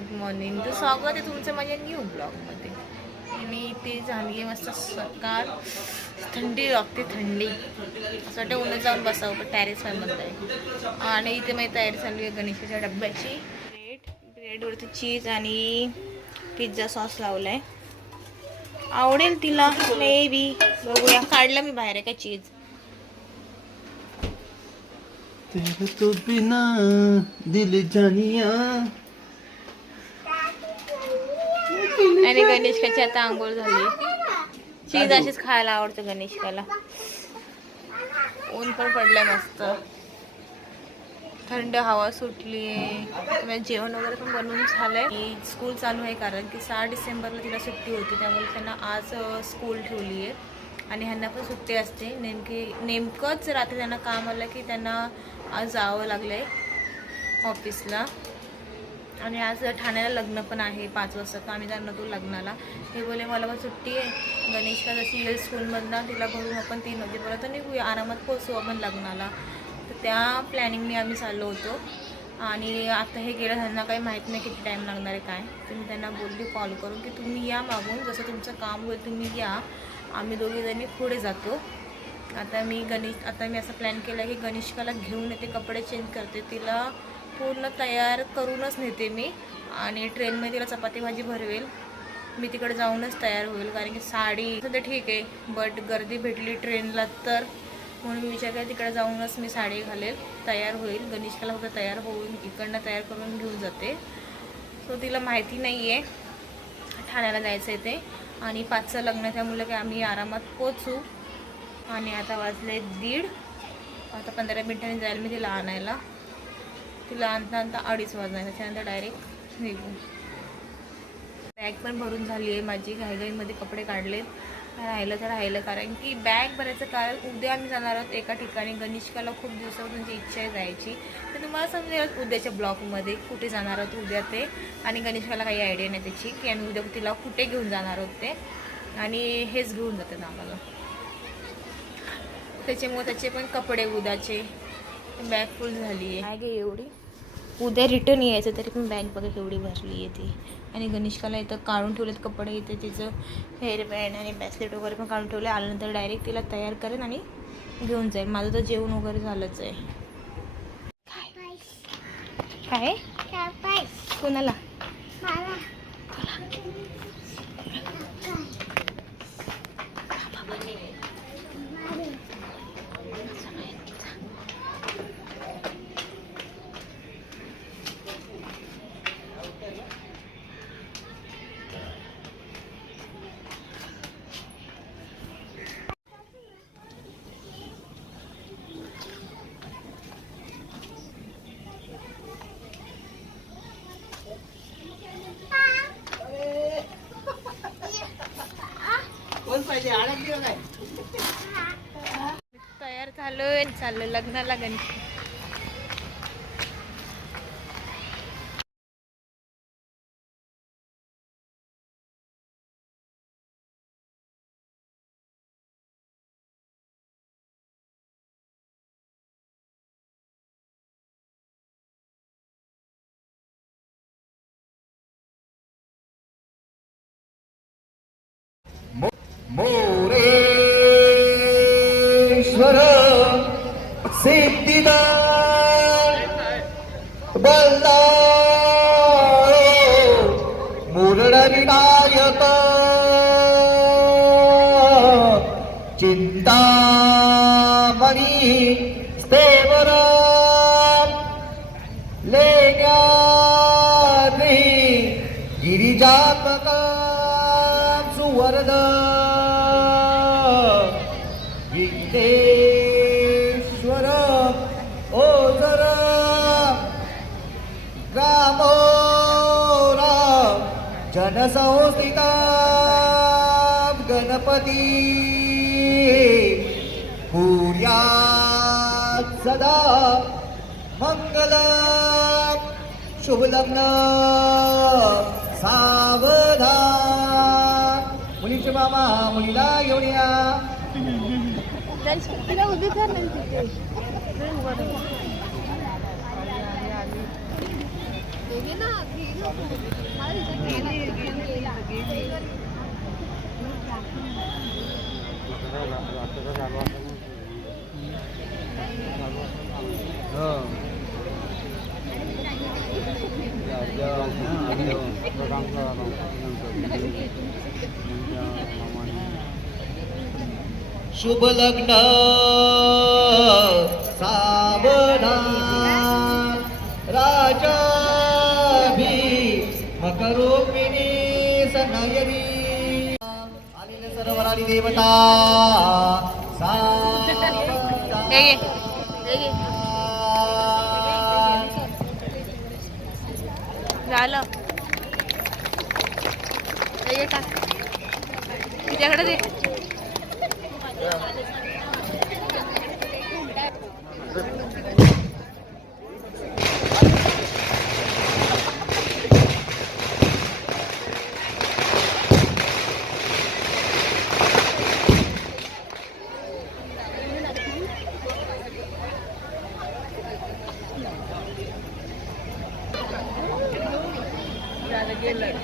Good morning. तर स्वागत आहे तुमचं माझ्या न्यू ब्लॉगमध्ये. आणि इथे झाली आहे मस्त सकाळ. थंडी लागते थंडी. असं वाटतं उन्हात जाऊन बसावं पण टॅरेस म्हणत आहे. आणि इथे माझी तयारी चालू आहे गणेशाच्या डब्याची. ब्रेड ब्रेडवरती चीज आणि पिझ्झा सॉस लावला आहे आवडेल तिला मे बी बघूया. काढलं मी बाहेर आहे का चीज तेरे तो बिना दिल जानिया. आणि गणेशकाची आता आंघोळ झाली. चीज अशीच खायला आवडतं गणेशकाला. ऊन पण पडलं मस्त. थंड हवा सुटली. आहे जेवण वगैरे पण बनवून झालंय. स्कूल चालू आहे कारण की सहा डिसेंबरला तिला सुट्टी होती. त्यामुळे त्यांना आज स्कूल ठेवली आहे आणि ह्यांना पण सुट्टी असते. नेमकी नेमकंच रात्री त्यांना काम आलं की त्यांना आज जावं लागलं आहे ऑफिसला आणि आज ठाण्याला लग्न पण आहे पाच वाजता तर आम्ही जाणार होतो लग्नाला. हे बोले मला पण सुट्टी आहे. गणेशला जशी येईल स्कूलमधनं तिला घरून आपण तीन वाजेपर्यंत निघूया. आरामात पोचू आपण लग्नाला. तर त्या प्लॅनिंगने आम्ही चाललो होतो. आणि आता हे गेलं त्यांना काही माहीत नाही किती टाईम लागणार आहे काय. तर मी त्यांना बोलली कॉल करून की तुम्ही या मागून. जसं तुमचं काम होईल तुम्ही या. आम्ही दोघीजणी पुढे जातो. आता मी गणेश आता मी असं प्लॅन केला की गणेशकाला घेऊन येते कपडे चेंज करते. तिला पूर्ण तयार करूनच नेते मी. आणि ट्रेनमध्ये तिला चपाती भाजी भरवेल. मी तिकडे जाऊनच तयार होईल कारण की साडी सध्या ठीक आहे बट गर्दी भेटली ट्रेनला तर. म्हणून मी विचार केला तिकडे जाऊनच मी साडी घालेल तयार होईल. गणेशकाला फक्त तयार होऊन इकडनं तयार करून घेऊन जाते. सो तिला माहिती नाही आहे ठाण्याला जायचं आहे ते. आणि पाचचं लग्न त्यामुळे की आम्ही आरामात पोचू आणि आता वाजले दीड. आता पंधरा मिनिटांनी जाईल मी तिला आणायला. तुला आणता आणता अडीच वाजणार त्याच्यानंतर डायरेक्ट निघू. बॅग पण भरून झाली आहे माझी घाईघाईमध्ये कपडे काढलेत. राहिलं तर राहिलं कारण की बॅग भरायचं कारण उद्या आम्ही जाणार आहोत एका ठिकाणी. गणेशकाला खूप दिवसापासून जी इच्छा आहे जायची. तर तुम्हाला समजेल उद्याच्या ब्लॉगमध्ये कुठे जाणार आहोत उद्या ते. आणि गणेशकाला काही आयडिया नाही त्याची की आम्ही उद्या तिला कुठे घेऊन जाणार आहोत ते. आणि हेच घेऊन जातात आम्हाला. त्याच्यामुळे त्याचे पण कपडे उद्याचे. बॅग फुल झाली आहे. बॅग आहे एवढी. उद्या रिटर्न यायचं तरी पण बॅग बघा केवढी भरली आहे ती. आणि गणेशकाला इथं काढून ठेवलेत कपडे इथे तिचं हेअर बँड आणि ब्रेसलेट वगैरे पण काढून ठेवले आल्यानंतर डायरेक्ट तिला तयार करेन आणि घेऊन जाईल. माझं तर जेवण वगैरे झालंच आहे. काय? कोणाला? तयार झालोय चाललो लग्नाला गणपती. করো সিদ্ধিদা বলদা মুরড় বিনায়ক চিন্তা जनसंस्थिता गणपती कुर्यात् सदा मंगल शुभलग्न सावधा। मुलीचे मामा मुलीला घेऊन या उभी शुभ लग्न सावधान राजा सनयनी। आलेले देवता झालं। तिच्याकडे दे। आईकडे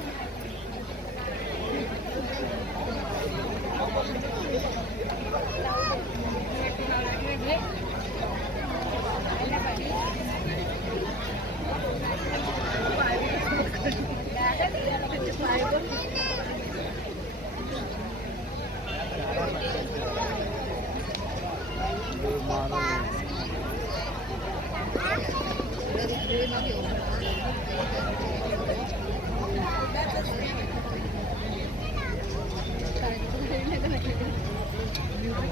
बघ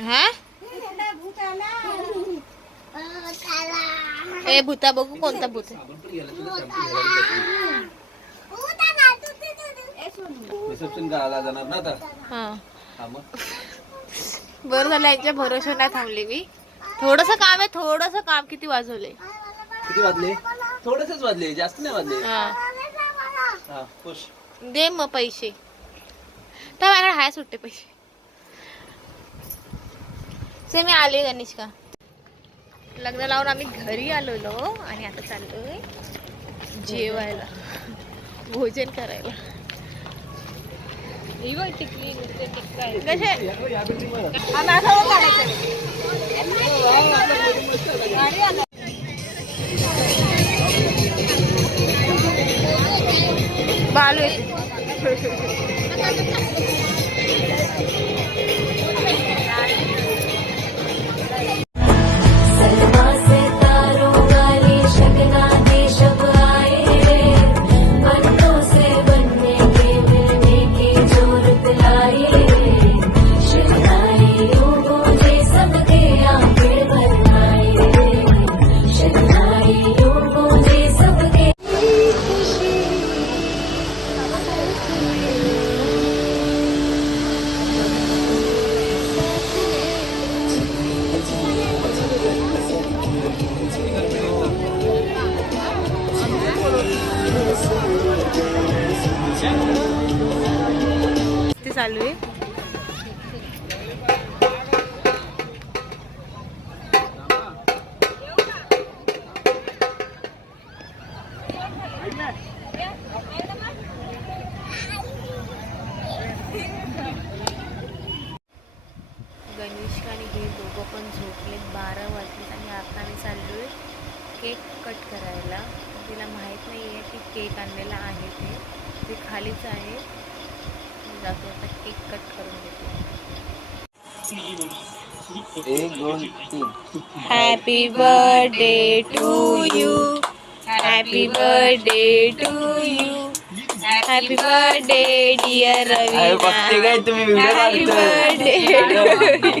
हा? ए भूता बघू कोणता भूत बरं झालं यांच्या भरोशावर नाही थांबले मी. थोडस काम आहे थोडस काम किती वाजवले किती वाजले? थोडेसेच वाजले जास्त नाही वाजले. हा. हा खुश. दे मग पैसे. तर माझ्याकडे हाय सुट्टे पैसे. से मी आले गणेशका. लग्न लावून आम्ही घरी आलेलो आणि आता चाललोय जेवायला. भोजन करायला. कसे बालू चालू आहे. गणेशका आणि हे दोघं पण झोपलेत बारा वाजले आणि आता आणि चाललो आहे केक कट करायला. तिला माहीत नाही आहे की केक आणलेला आहे ते. ते खालीच आहे. जातो आता केक कट करून देते एक दोन तीन. Happy birthday to you happy birthday to you happy birthday dear Ravi बघते काय तुम्ही? Video happy birthday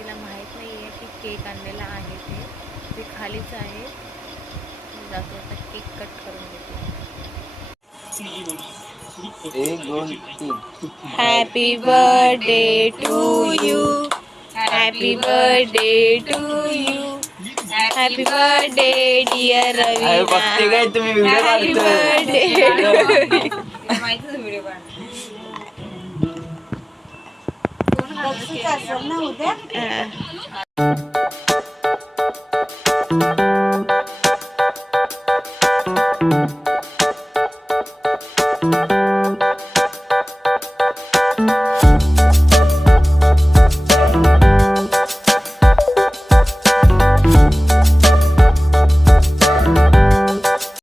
तिला माहीत नाही आहे की केक आणलेला आहे ते. ते खालीच आहे. मी जातो आता केक कट करून देते एक दोन तीन. Happy birthday to you happy birthday to you happy birthday dear Ravi बघते काय तुम्ही व्हिडिओ हॅपी बर्थडे Uh.